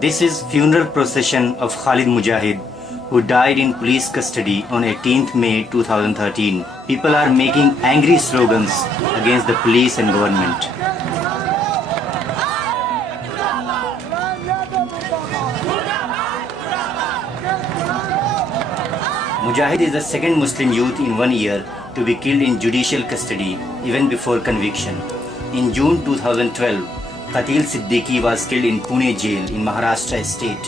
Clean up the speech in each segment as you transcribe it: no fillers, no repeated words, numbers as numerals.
This is funeral procession of Khalid Mujahid, who died in police custody on 18th May 2013. People are making angry slogans against the police and government. Mujahid is the second Muslim youth in 1 year to be killed in judicial custody even before conviction. In June 2012, Qatil Siddiqui was killed in Pune jail in Maharashtra state.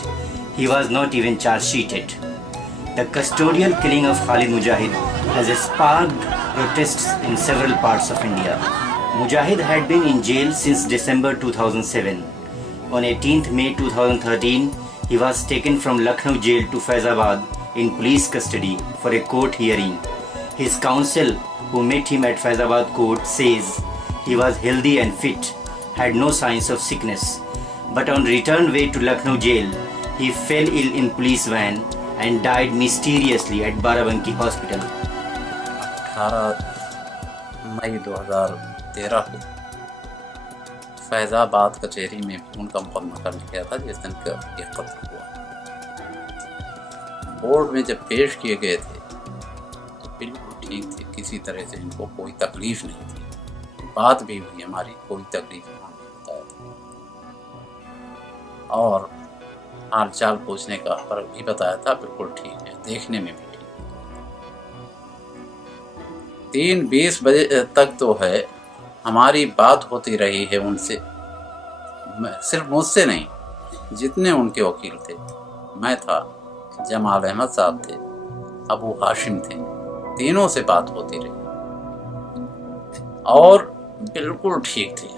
He was not even charge sheeted. The custodial killing of Khalid Mujahid has sparked protests in several parts of India. Mujahid had been in jail since December 2007. On 18th May 2013, he was taken from Lucknow jail to Faizabad in police custody for a court hearing. His counsel, who met him at Faizabad court, says he was healthy and fit, had no signs of sickness. But on return way to Lucknow jail, he fell ill in police van and died mysteriously at Barabanki hospital. 18 मई 2013 को फैज़ाबाद कचहरी में उनका मुकदमा कर लिया था जिस दिन का ये कत्ल हुआ। बोर्ड में जब पेश किए गए थे तो बिल्कुल ठीक थे, किसी तरह से इनको कोई तकलीफ नहीं थी। बात भी हुई हमारी, कोई तकलीफ नहीं बताया था और हाल चाल पूछने का फर्क भी बताया था, बिल्कुल ठीक है, देखने में भी ठीक है। 3:20 बजे तक तो है हमारी बात होती रही है उनसे, सिर्फ मुझसे नहीं, जितने उनके वकील थे, मैं था, जमाल अहमद साहब थे, अबू हाशिम थे, तीनों से बात होती रही और बिल्कुल ठीक थी।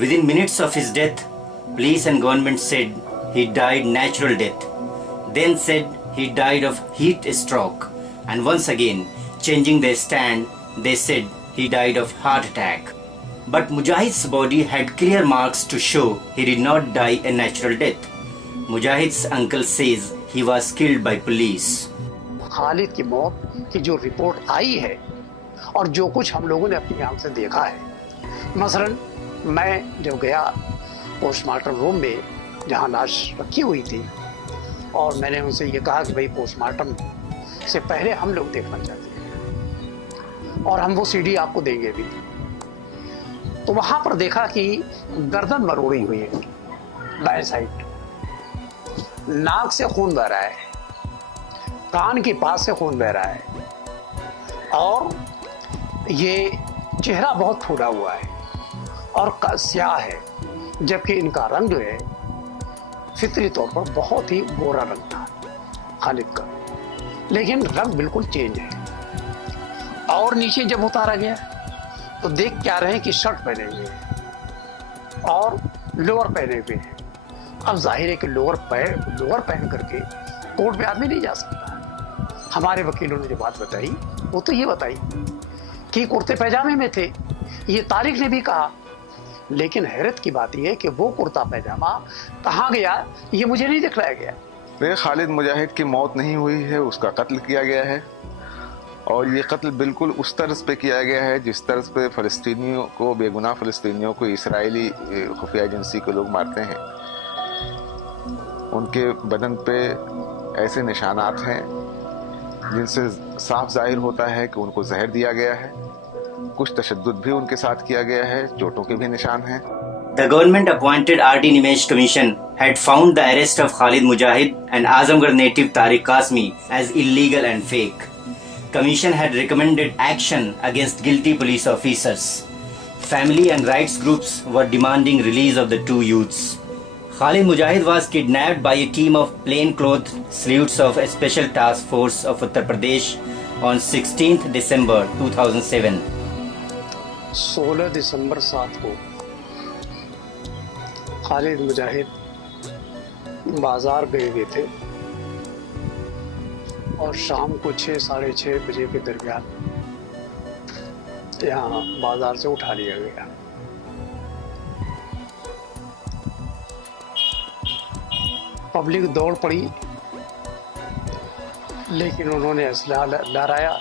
Within minutes of his death, police and government said he died natural death, then said he died of heat stroke, and once again, changing their stand, they said he died of heart attack. But Mujahid's body had clear marks to show he did not die a natural death. Mujahid's uncle says he was killed by police. Khalid की मौत की जो report आई है और जो कुछ हम लोगों ने अपनी आंख से देखा है, मसलन मैं जब गया पोस्टमार्टम रूम में जहां लाश रखी हुई थी और मैंने उनसे ये कहा कि भाई पोस्टमार्टम से पहले हम लोग देखना चाहते हैं और हम वो सीडी आपको देंगे भी, तो वहां पर देखा कि गर्दन मरोड़ी हुई है, बाएं साइड, नाक से खून बह रहा है, कान के पास से खून बह रहा है और ये चेहरा बहुत फूला हुआ है और स्याह है, जबकि इनका रंग जो है फितरी तौर पर बहुत ही गोरा रंग था खालिद का, लेकिन रंग बिल्कुल चेंज है। और नीचे जब उतारा गया तो देख क्या रहे हैं कि शर्ट पहने हुए हैं और लोअर पहने हुए हैं। अब जाहिर है कि लोअर पहन करके कोर्ट में आदमी नहीं जा सकता। हमारे वकीलों ने जो बात बताई वो तो ये बताई कि कुर्ते पैजामे में थे, ये तारिक ने भी कहा, लेकिन हैरत की बात यह है कि वो कुर्ता पैजामा कहाँ गया ये मुझे नहीं दिखलाया गया। खालिद मुजाहिद की मौत नहीं हुई है, उसका कत्ल किया गया है और ये कत्ल बिल्कुल उस तर्ज पे किया गया है जिस तर्ज पे फ़लस्तीनियों को, बेगुनाह फ़लस्तीनियों को इस्राएली खुफिया एजेंसी के लोग मारते हैं। उनके बदन पे ऐसे निशानात हैं जिनसे साफ जाहिर होता है कि उनको जहर दिया गया है। कुछ तशद्दुद भी उनके साथ किया गया है, चोटों के भी निशान हैं। The government appointed RT Nimesh Commission had found the arrest of Khalid Mujahid and Azamgarh native Tariq Qasmi as illegal and fake. Commission had recommended action against guilty police officers. Family and rights groups were demanding release of the two youths. Khalid Mujahid was kidnapped by a team of plainclothes sleuths of a special task force of Uttar Pradesh on 16th December 2007. 16 दिसंबर 7 को खालिद मुजाहिद बाजार गए हुए थे और शाम को 6 साढ़े 6 बजे के दरमियान यहाँ बाजार से उठा लिया गया। पब्लिक दौड़ पड़ी, लेकिन उन्होंने असलहा लहराया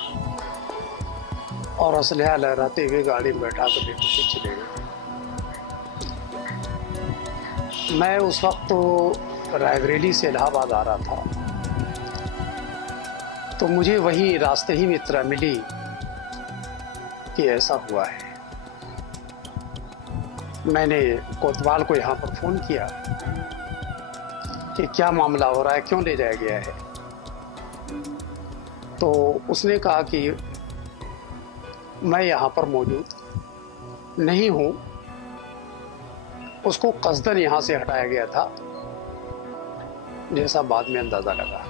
और असलहा लहराते हुए गाड़ी में बैठा कर लेकर चले गए। मैं उस वक्त तो रायबरेली से इलाहाबाद आ रहा था तो मुझे वही रास्ते ही में इत्तला मिली कि ऐसा हुआ है। मैंने कोतवाल को यहाँ पर फ़ोन किया कि क्या मामला हो रहा है, क्यों ले जाया गया है। तो उसने कहा कि मैं यहाँ पर मौजूद नहीं हूँ, उसको कस्दन यहाँ से हटाया गया था, जैसा बाद में अंदाज़ा लगा।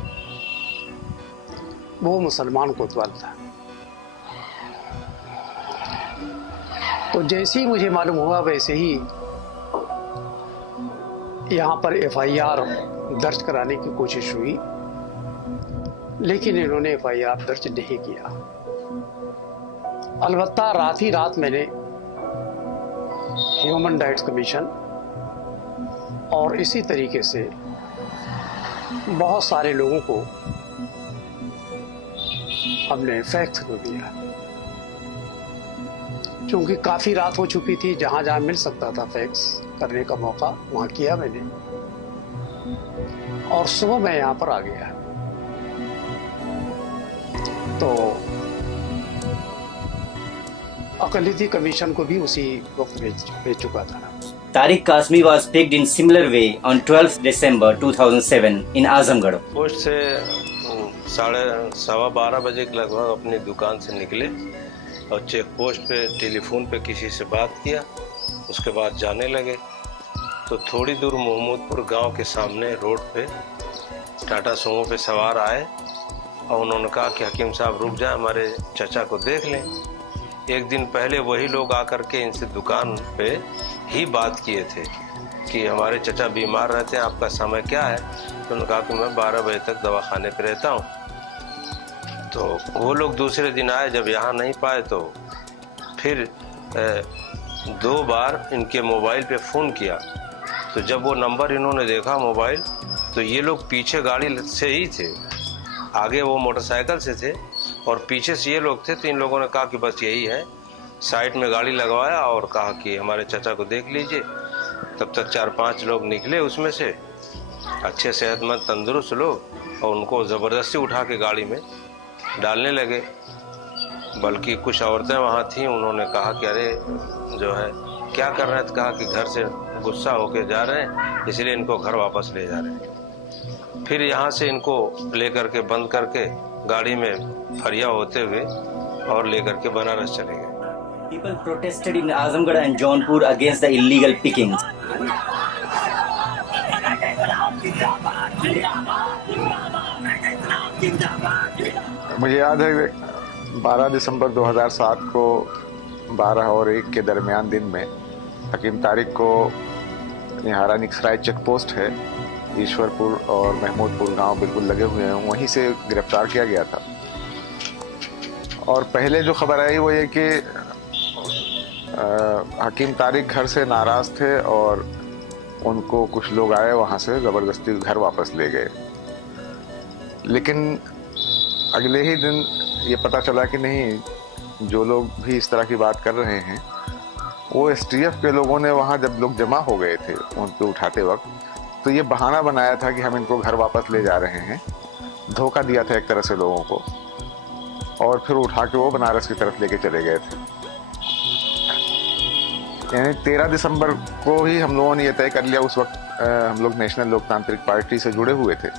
वो मुसलमान कोतवाल था। तो जैसे ही मुझे मालूम हुआ वैसे ही यहाँ पर FIR दर्ज कराने की कोशिश हुई, लेकिन इन्होंने FIR दर्ज नहीं किया। अलबत्ता रात ही रात मैंने ह्यूमन राइट्स कमीशन और इसी तरीके से बहुत सारे लोगों को हमने फैक्स को दिया, क्योंकि काफ़ी रात हो चुकी थी। जहाँ जहाँ मिल सकता था फैक्स करने का मौका वहाँ किया मैंने, और सुबह मैं यहाँ पर आ गया। तो अक़लियती कमीशन को भी उसी वक्त भेज चुका था। Tariq Kasmi was picked in similar way on 12th December 2007 in Azamgarh. Post से 11:15 बजे के लगभग अपनी दुकान से निकले और चेक पोस्ट पे टेलीफोन पे किसी से बात किया, उसके बाद जाने लगे। तो थोड़ी दूर मोहम्मदपुर गांव के सामने रोड पे टाटा सुमो पे सवार आए और उन्होंने कहा कि हकीम साहब रुक जाए, हमारे चचा को देख लें। एक दिन पहले वही लोग आकर के इनसे दुकान पे ही बात किए थे कि हमारे चचा बीमार रहते हैं, आपका समय क्या है। तो उन्होंने कहा कि मैं 12 बजे तक दवाखाने पे रहता हूँ। तो वो लोग दूसरे दिन आए, जब यहाँ नहीं पाए तो फिर 2 बार इनके मोबाइल पे फ़ोन किया। तो जब वो नंबर इन्होंने देखा मोबाइल, तो ये लोग पीछे गाड़ी से ही थे, आगे वो मोटरसाइकिल से थे और पीछे से ये लोग थे। तो इन लोगों ने कहा कि बस यही है, साइड में गाड़ी लगवाया और कहा कि हमारे चचा को देख लीजिए। तब तक 4-5 लोग निकले उसमें से, अच्छे सेहतमंद तंदुरुस्त लोग, और उनको ज़बरदस्ती उठा के गाड़ी में डालने लगे। बल्कि कुछ औरतें वहाँ थीं, उन्होंने कहा कि अरे जो है क्या कर रहे हैं, तो कहा कि घर से गुस्सा होके जा रहे हैं, इसलिए इनको घर वापस ले जा रहे हैं। फिर यहाँ से इनको लेकर के बंद करके गाड़ी में फरिया होते हुए और लेकर के बनारस चले गए। People protested in Azamgarh and Jaunpur against the illegal pickings. मुझे याद है 12 दिसंबर 2007 को 12 और 1 के दरमियान दिन में हकीम तारिक को यहाँ रानीसराय चेक पोस्ट है, ईश्वरपुर और महमूदपुर गांव बिल्कुल लगे हुए हैं, वहीं से गिरफ्तार किया गया था। और पहले जो खबर आई वो ये कि हकीम तारिक घर से नाराज़ थे और उनको कुछ लोग आए वहाँ से ज़बरदस्ती घर वापस ले गए। लेकिन अगले ही दिन ये पता चला कि नहीं, जो लोग भी इस तरह की बात कर रहे हैं वो STF के लोगों ने वहाँ जब लोग जमा हो गए थे उनको उठाते वक्त, तो ये बहाना बनाया था कि हम इनको घर वापस ले जा रहे हैं। धोखा दिया था एक तरह से लोगों को, और फिर उठा के वो बनारस की तरफ लेके चले गए थे। यानी 13 दिसंबर को ही हम लोगों ने ये तय कर लिया, उस वक्त हम लोग नेशनल लोकतांत्रिक पार्टी से जुड़े हुए थे।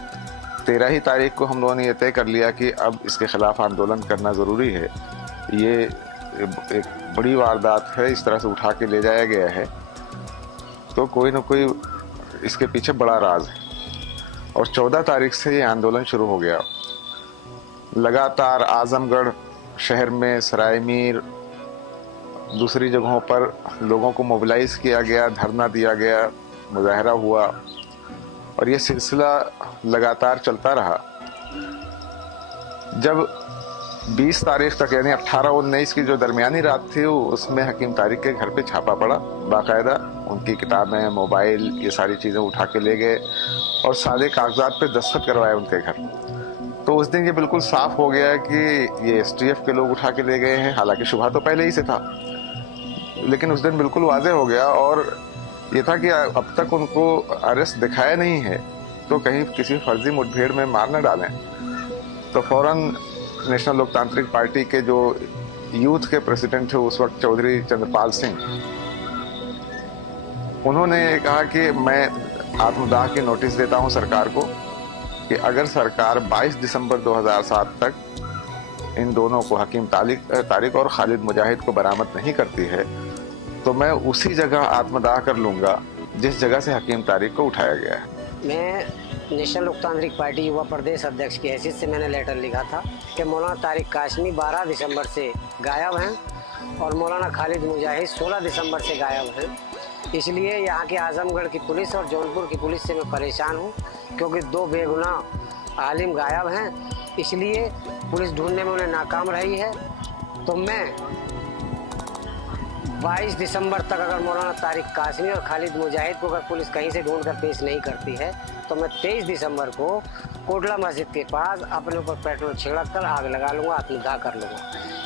13 ही तारीख को हम लोगों ने ये तय कर लिया कि अब इसके खिलाफ आंदोलन करना ज़रूरी है। ये एक बड़ी वारदात है, इस तरह से उठा के ले जाया गया है, तो कोई ना कोई इसके पीछे बड़ा राज है। और 14 तारीख से ये आंदोलन शुरू हो गया। लगातार आजमगढ़ शहर में, सराय मीर, दूसरी जगहों पर लोगों को मोबिलाइज किया गया, धरना दिया गया, मुजाहरा हुआ, और ये सिलसिला लगातार चलता रहा। जब 20 तारीख तक यानी 18 और 19 की जो दरमियानी रात थी, उसमें हकीम तारिक के घर पे छापा पड़ा बाकायदा। उनकी किताबें, मोबाइल, ये सारी चीज़ें उठा के ले गए और सारे कागजात पे दस्तखत करवाए उनके घर। तो उस दिन ये बिल्कुल साफ हो गया कि ये STF के लोग उठा के ले गए हैं। हालांकि शुबहा तो पहले ही से था, लेकिन उस दिन बिल्कुल वाज़ेह हो गया। और ये था कि अब तक उनको अरेस्ट दिखाया नहीं है, तो कहीं किसी फर्जी मुठभेड़ में मार न डालें। तो फौरन नेशनल लोकतांत्रिक पार्टी के जो यूथ के प्रेसिडेंट थे उस वक्त, चौधरी चंद्रपाल सिंह, उन्होंने कहा कि मैं आत्मदाह की नोटिस देता हूं सरकार को कि अगर सरकार 22 दिसंबर 2007 तक इन दोनों को, हकीम तारिक और खालिद मुजाहिद को बरामद नहीं करती है तो मैं उसी जगह आत्मदाह कर लूंगा जिस जगह से हकीम तारिक को उठाया गया है। मैं नेशनल लोकतांत्रिक पार्टी युवा प्रदेश अध्यक्ष की हैसियत से मैंने लेटर लिखा था कि मौलाना तारिक कासमी 12 दिसंबर से गायब हैं और मौलाना खालिद मुजाहिद 16 दिसंबर से गायब हैं। इसलिए यहाँ के आजमगढ़ की पुलिस और जौनपुर की पुलिस से मैं परेशान हूँ, क्योंकि 2 बेगुनाह आलिम गायब हैं। इसलिए पुलिस ढूंढने में उन्हें नाकाम रही है। तो मैं 22 दिसंबर तक अगर मौलाना तारिक कासमी और खालिद मुजाहिद को अगर पुलिस कहीं से ढूंढकर पेश नहीं करती है तो मैं 23 दिसंबर को कोटला मस्जिद के पास अपने ऊपर पेट्रोल छिड़क कर आग लगा लूँगा, आत्मदाह कर लूँगा।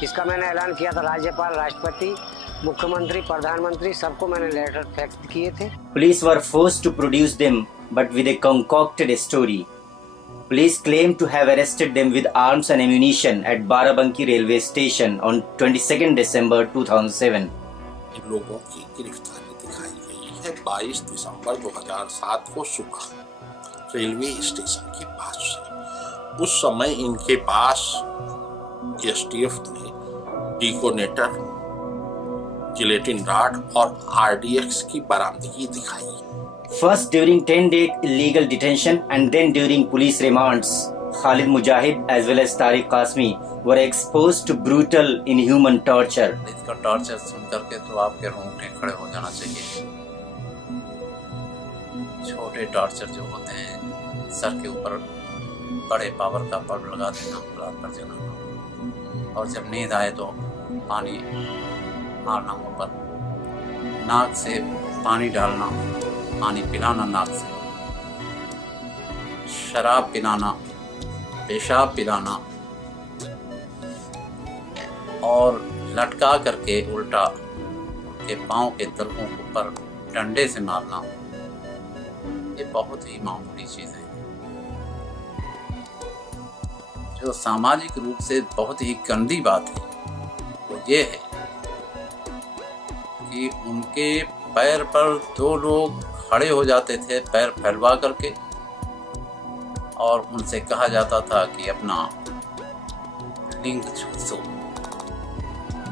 इसका मैंने ऐलान किया था राज्यपाल, राष्ट्रपति, मुख्यमंत्री, प्रधानमंत्री, सबको मैंने लेटर फैक्स किए थे। Police were forced to produce them, but with a concocted story. Police claimed to have arrested them with arms and ammunition at Barabanki railway station on 22nd December 2007. इन लोगों की गिरफ्तारी दिखाई गई है 22 दिसंबर 2007 को सुबह रेलवे स्टेशन के पास से। उस समय इनके पास एसटीएफ ने डिकोनेटर, जिलेटिन राड और आरडीएक्स की बरामदगी दिखाई। First during 10-day illegal detention and then during police remands, Khalid Mujahid as well as Tariq Kasmi were exposed to brutal, inhuman torture. इसका टॉर्चर सुन करके तो आपके रोंगटे खड़े हो जाना चाहिए। छोटे टॉर्चर जो होते हैं, सर के ऊपर बड़े पावर का बल्ब लगा देना, ब्लास्ट कर देना, और जब नींद आए तो पानी मारना मुंह पर, नाक से पानी डालना, पानी पिलाना नाक से, शराब पिलाना, पेशाब पिलाना और लटका करके उल्टा के पाँव के तलवों के ऊपर डंडे से मारना, ये बहुत ही मामूली चीज़ें हैं। जो सामाजिक रूप से बहुत ही गंदी बात है वो ये है कि उनके पैर पर 2 लोग खड़े हो जाते थे पैर फैलवा करके, और उनसे कहा जाता था कि अपना लिंग चूसो,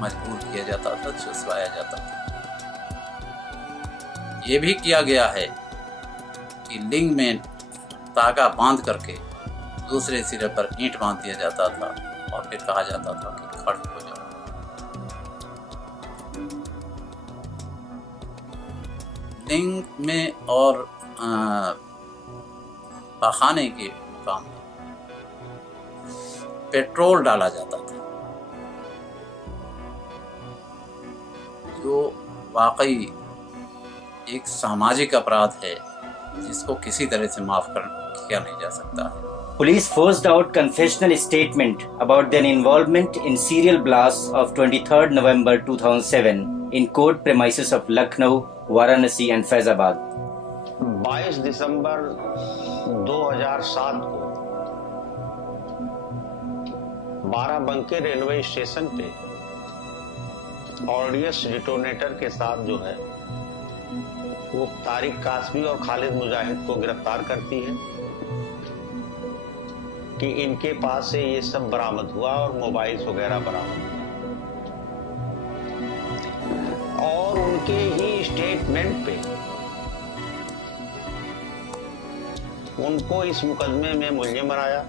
मजबूर किया जाता था, चुसवाया जाता था। ये भी किया गया है कि लिंग में तागा बांध करके दूसरे सिरे पर ईंट बांध दिया जाता था और फिर कहा जाता था कि खड़े हो जाओ। लिंग में और पखाने के मुकाम में पेट्रोल डाला जाता था, जो वाकई एक सामाजिक अपराध है जिसको किसी तरह से माफ किया नहीं जा सकता है। Police forced out confessional statement about their involvement in serial blasts of 23rd November 2007 in court premises of Lucknow, Varanasi and Faizabad. 22 दिसंबर 2007 को बाराबंकी रेलवे स्टेशन पे ऑर्डियस डिटोनेटर के साथ जो है वो तारिक कासमी और खालिद मुजाहिद को गिरफ्तार करती है कि इनके पास से ये सब बरामद हुआ और मोबाइल्स वगैरह बरामद हुआ, और उनके ही स्टेटमेंट पे उनको इस मुकदमे में मुलजिम बनाया।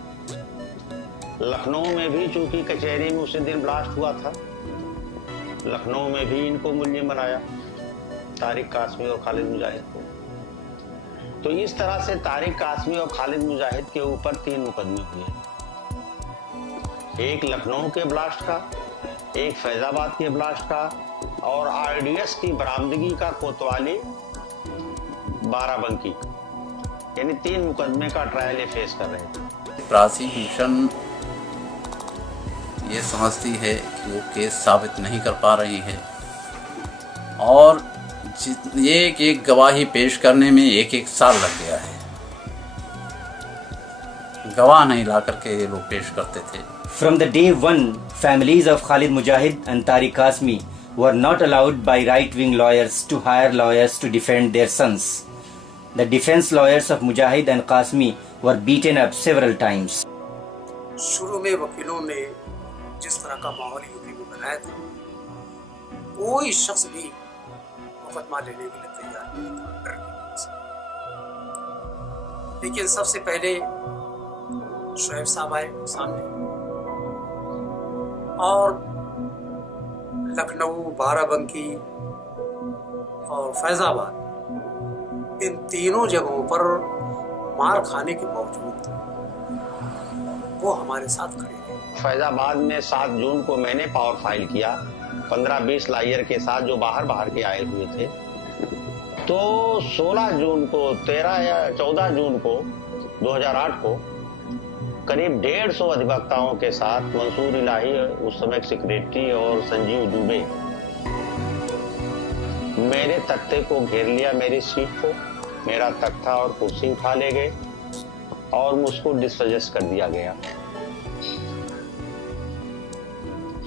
लखनऊ में भी चूंकि कचहरी में उसी दिन ब्लास्ट हुआ था, लखनऊ में भी इनको मुलजिम बनाया, तारिक कासमी और खालिद मुजाहिद को। तो इस तरह से तारिक कासमी और खालिद मुजाहिद के ऊपर 3 मुकदमे हुए, एक लखनऊ के ब्लास्ट का, एक फैजाबाद के ब्लास्ट का और आरडीएस की बरामदगी का कोतवाली बाराबंकी का, यानी 3 मुकदमे का ट्रायल ये फेस कर रहे थे। प्रोसिक्यूशन ये समझती है कि वो केस साबित नहीं कर पा रही है और एक गवाही पेश करने में 1 साल लग गया है। गवाह नहीं ला करके ये लोग पेश करते थे। From the day one, families of Khalid Mujahid and Tariq Qasmi were not allowed by right-wing lawyers to hire lawyers to defend their sons. The defense lawyers of Mujahid and Qasmi were beaten up several times. शुरू में वकीलों ने जिस तरह का माहौल UP में बनाया था, कोई शख्स भी मुकदमा लेने के लिए तैयार नहीं था, डर की वजह से। लेकिन सबसे पहले शोएब साहब आए सामने, और लखनऊ, बाराबंकी और फैजाबाद, इन तीनों जगहों पर मार खाने के बावजूद वो हमारे साथ खड़े रहे। फैजाबाद में 7 जून को मैंने पावर फाइल किया 15-20 लायर के साथ जो बाहर के आए हुए थे। तो 16 जून को 13 या 14 जून को 2008 को करीब 150 अधिवक्ताओं के साथ मंसूर इलाही उस समय सेक्रेटरी और संजीव दुबे मेरे तख्ते को घेर लिया, मेरी सीट को, मेरा तख्ता और कुर्सी उठा ले गए और मुझको डिसपजेस कर दिया गया।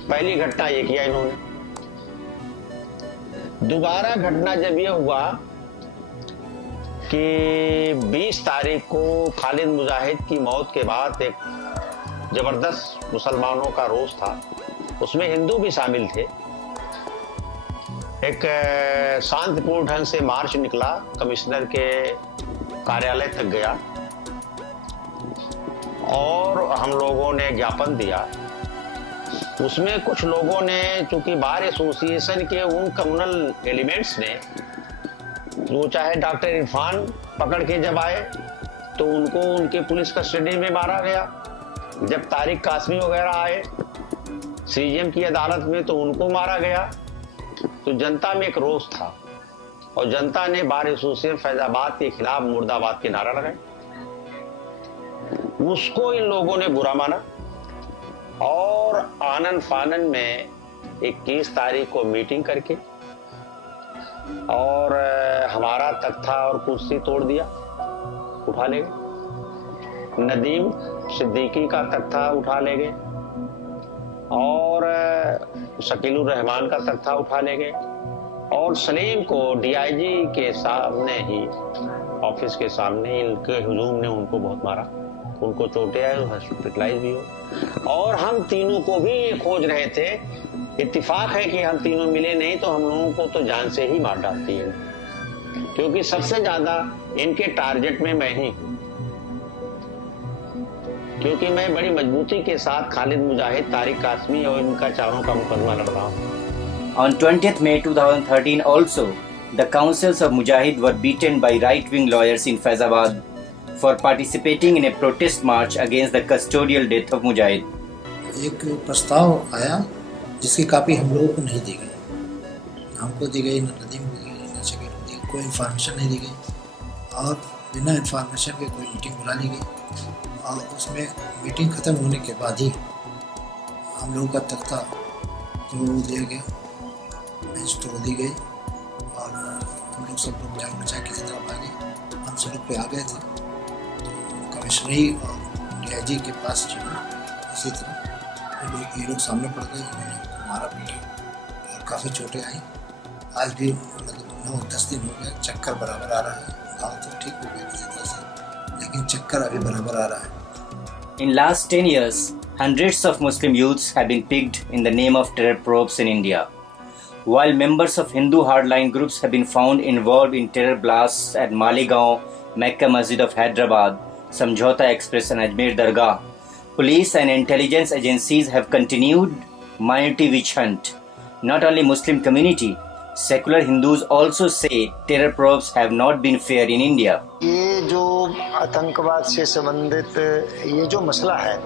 पहली घटना ये किया इन्होंने। दोबारा घटना जब ये हुआ कि 20 तारीख को खालिद मुजाहिद की मौत के बाद एक जबरदस्त मुसलमानों का रोष था, उसमें हिंदू भी शामिल थे। एक शांतिपूर्ण ढंग से मार्च निकला, कमिश्नर के कार्यालय तक गया और हम लोगों ने ज्ञापन दिया। उसमें कुछ लोगों ने, चूंकि बार एसोसिएशन के उन कम्युनल एलिमेंट्स ने, वो चाहे डॉक्टर इरफान पकड़ के जब आए तो उनको उनके पुलिस कस्टडी में मारा गया। जब तारिक कासमी वगैरह आए सीजीएम की अदालत में तो उनको मारा गया। तो जनता में एक रोष था और जनता ने बार एसोसिएशन फैजाबाद के खिलाफ मुर्दाबाद के नारा लगाए। उसको इन लोगों ने बुरा माना और आनन फानन में 21 तारीख को मीटिंग करके और हमारा तख्ता और कुर्सी तोड़ दिया, उठा ले गए। नदीम सिद्दीकी का तख्ता उठा ले गए और शकीलुर रहमान का तख्ता उठा ले गए और सलीम को डीआईजी के सामने ही, ऑफिस के सामने इनके हुजूम ने उनको बहुत मारा, उनको चोटें आई, हॉस्पिटलाइज भी हो। और हम तीनों को भी ये खोज रहे थे। इत्तेफाक है कि हम तीनों मिले नहीं तो हम लोगों को तो जान से ही मार डालती है, क्योंकि सबसे ज्यादा इनके टारगेट में मैं ही हूं, क्योंकि मैं बड़ी मजबूती के साथ खालिद मुजाहिद, तारिक कासमी और इनका चारों का मुकदमा लड़ रहा हूं। On 20th May 2013 also, the counsels of Mujahid were beaten by right-wing lawyers in Faizabad for participating in a protest march against the custodial death of Mujahid. एक प्रस्ताव आया जिसकी कापी हम लोगों को नहीं दी गई, हमको दी गई, न नदीम को दी गई, न शकील को दी गई, कोई इन्फॉर्मेशन नहीं दी गई और बिना इन्फॉर्मेशन के कोई मीटिंग बुला ली गई और उसमें मीटिंग ख़त्म होने के बाद ही हम लोगों का तख्ता तोड़ दिया गया, बेंच तोड़ दी गई और हम लोग सब लोग जान बचा की तरफ आ गए। हम सड़क पे आ गए थे तो कमिश्नरी और डीआईजी के पास जो है इसी तरह ये लोग सामने पड़ गए, उन्होंने मारा पीटा और काफ़ी चोटें आई। आज भी मतलब 9-10 दिन हो गए, चक्कर बराबर आ रहा है। गाँव तो ठीक हो गया किसी तरह से, लेकिन चक्कर अभी बराबर आ रहा है। In last 10 years, hundreds of Muslim youths have been picked in the name of terror probes in India. While members of Hindu hardline groups have been found involved in terror blasts at Maligaon, Mecca Masjid of Hyderabad, Samjhota Express and Ajmer Dargah, police and intelligence agencies have continued minority witch hunt. Not only Muslim community, secular Hindus also say terror probes have not been fair in India. ये जो आतंकवाद से संबंधित ये जो मसला है,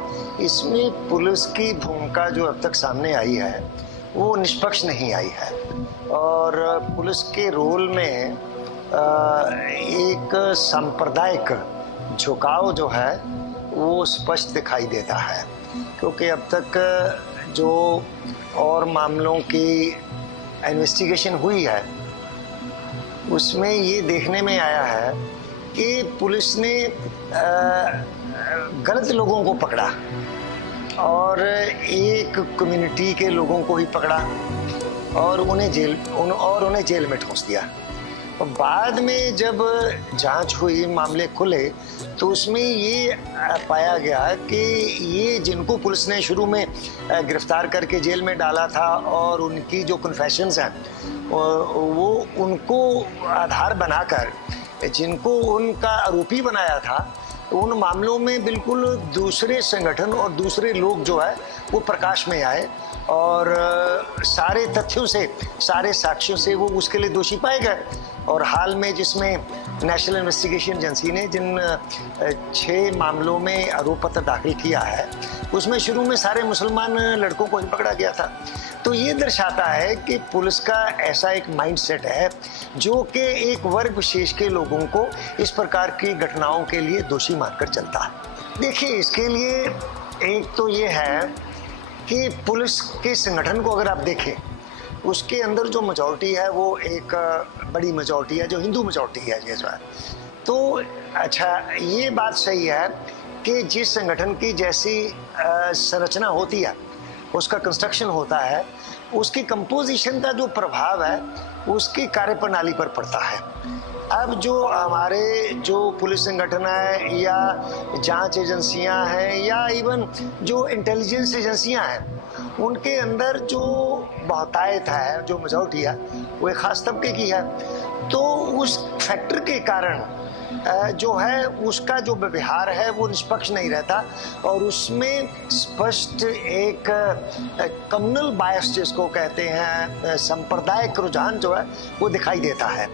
इसमें पुलिस की भूमिका जो अब तक सामने आई है वो निष्पक्ष नहीं आई है और पुलिस के रोल में एक सांप्रदायिक झुकाव जो है वो स्पष्ट दिखाई देता है, क्योंकि अब तक जो और मामलों की इन्वेस्टिगेशन हुई है उसमें ये देखने में आया है कि पुलिस ने गलत लोगों को पकड़ा और एक कम्युनिटी के लोगों को ही पकड़ा और उन्हें जेल में ठूंस दिया। और बाद में जब जांच हुई, मामले खुले, तो उसमें ये पाया गया कि ये जिनको पुलिस ने शुरू में गिरफ्तार करके जेल में डाला था और उनकी जो कन्फेशंस हैं वो उनको आधार बनाकर जिनको उनका आरोपी बनाया था, उन मामलों में बिल्कुल दूसरे संगठन और दूसरे लोग जो है वो प्रकाश में आए और सारे तथ्यों से, सारे साक्ष्यों से वो उसके लिए दोषी पाए गए। और हाल में जिसमें नेशनल इन्वेस्टिगेशन एजेंसी ने जिन 6 मामलों में आरोप पत्र दाखिल किया है, उसमें शुरू में सारे मुसलमान लड़कों को ही पकड़ा गया था। तो ये दर्शाता है कि पुलिस का ऐसा एक माइंडसेट है जो कि एक वर्ग विशेष के लोगों को इस प्रकार की घटनाओं के लिए दोषी मानकर चलता है। देखिए, इसके लिए एक तो ये है कि पुलिस के संगठन को अगर आप देखें, उसके अंदर जो मेजॉरिटी है वो एक बड़ी मेजॉरिटी है जो हिंदू मेजॉरिटी है ये जो है। तो अच्छा, ये बात सही है कि जिस संगठन की जैसी संरचना होती है, उसका कंस्ट्रक्शन होता है, उसकी कंपोजिशन का जो प्रभाव है उसकी कार्यप्रणाली पर पड़ता है। अब जो हमारे जो पुलिस संगठन है या जांच एजेंसियां हैं या इवन जो इंटेलिजेंस एजेंसियां हैं, उनके अंदर जो बहुतायत है, जो मेजॉरिटी है, वो एक खास तबके की है। तो उस फैक्टर के कारण जो है उसका जो व्यवहार है वो निष्पक्ष नहीं रहता और उसमें स्पष्ट एक कम्युनल बायस जिसको कहते हैं, सांप्रदायिक रुझान जो है वो दिखाई देता है।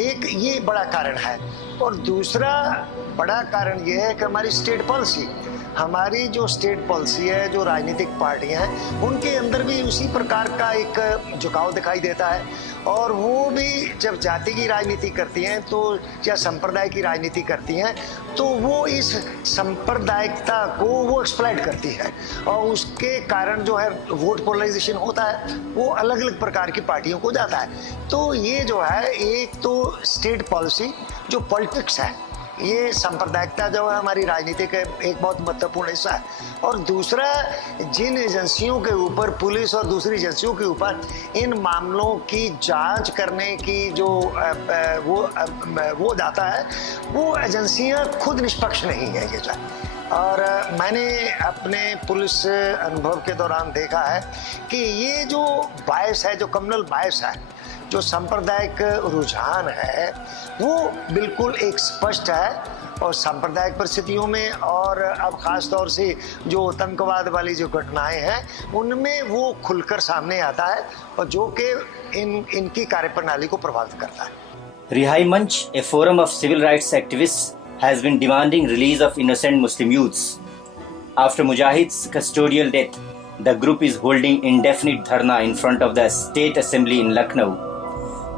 एक ये बड़ा कारण है। और दूसरा बड़ा कारण ये है कि हमारी स्टेट पॉलिसी, हमारी जो स्टेट पॉलिसी है, जो राजनीतिक पार्टियां हैं, उनके अंदर भी उसी प्रकार का एक झुकाव दिखाई देता है। और वो भी जब जाति की राजनीति करती हैं तो या संप्रदाय की राजनीति करती हैं तो वो इस सांप्रदायिकता को वो एक्सप्लॉइट करती है और उसके कारण जो है वोट पोलराइजेशन होता है, वो अलग अलग प्रकार की पार्टियों को जाता है। तो ये जो है, एक तो स्टेट पॉलिसी जो पॉलिटिक्स है, ये सांप्रदायिकता जो है हमारी राजनीति का एक बहुत महत्वपूर्ण हिस्सा है। और दूसरा, जिन एजेंसियों के ऊपर, पुलिस और दूसरी एजेंसियों के ऊपर इन मामलों की जांच करने की जो वो जाता है, वो एजेंसियां खुद निष्पक्ष नहीं है ये जो। और मैंने अपने पुलिस अनुभव के दौरान देखा है कि ये जो बायस है, जो कम्युनल बायस है, जो सांप्रदायिक रुझान है, वो बिल्कुल एक स्पष्ट है। और सांप्रदायिक परिस्थितियों में और अब खास तौर से जो आतंकवाद वाली जो घटनाएं हैं, उनमें वो खुलकर सामने आता है और जो कि इनकी कार्यप्रणाली को प्रभावित करता है। Rihai Manch, a forum of civil rights activists, has been demanding release of innocent Muslim youths. After Mujahid's custodial death, the group is holding indefinite dharna in front of the State Assembly in Lucknow.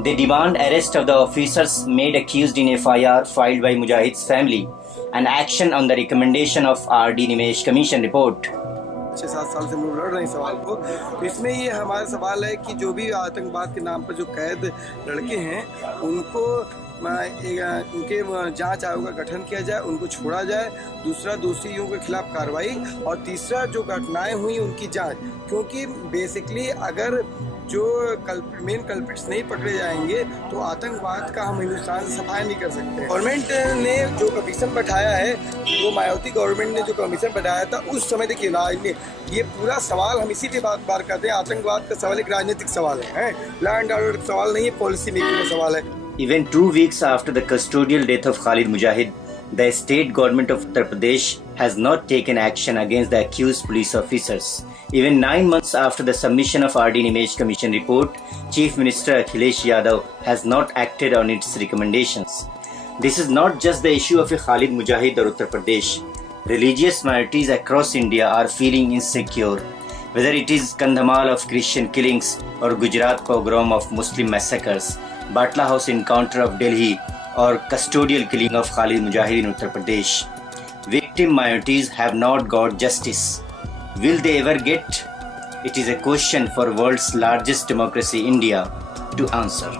They demand arrest of the officers made accused in FIR filed by Mujahid's family and action on the recommendation of R.D. Nimesh Commission report. 6-7 साल से हम लोग लड़ रहे हैं सवाल को। तो इसमें ये हमारा सवाल है कि जो भी आतंकवाद के नाम पर जो कैद लड़के हैं, उनको उनके जांच आयोग का गठन किया जाए, उनको छोड़ा जाए। दूसरा, दोषियों के खिलाफ कार्रवाई। और तीसरा, जो घटनाएं हुई उनकी जांच। क्योंकि बेसिकली अगर जो मेन कल्प्रिट्स नहीं पकड़े जाएंगे तो आतंकवाद का हम हिंदुस्तान से सफाया नहीं कर सकते। गवर्नमेंट ने जो कमीशन बैठाया है, वो मायावती गवर्नमेंट ने जो कमीशन बैठाया था, उस समय देखिए ये पूरा सवाल हम इसी पे बात करते हैं। आतंकवाद का सवाल एक राजनीतिक सवाल है, लॉ एंड ऑर्डर का सवाल नहीं है, पॉलिसी मेकिंग का सवाल है। Even 2 weeks after the custodial death of Khalid Mujahid, the state government of Uttar Pradesh has not taken action against the accused police officers. Even 9 months after the submission of R.D. Nimesh Commission report, Chief Minister Akhilesh Yadav has not acted on its recommendations. This is not just the issue of Khalid Mujahid or Uttar Pradesh. Religious minorities across India are feeling insecure. Whether it is Kandhamal of Christian killings or Gujarat pogrom of Muslim massacres, Batla House encounter of Delhi or custodial killing of Khalid Mujahid in Uttar Pradesh, victim minorities have not got justice. Will they ever get? It is a question for world's largest democracy, India, to answer.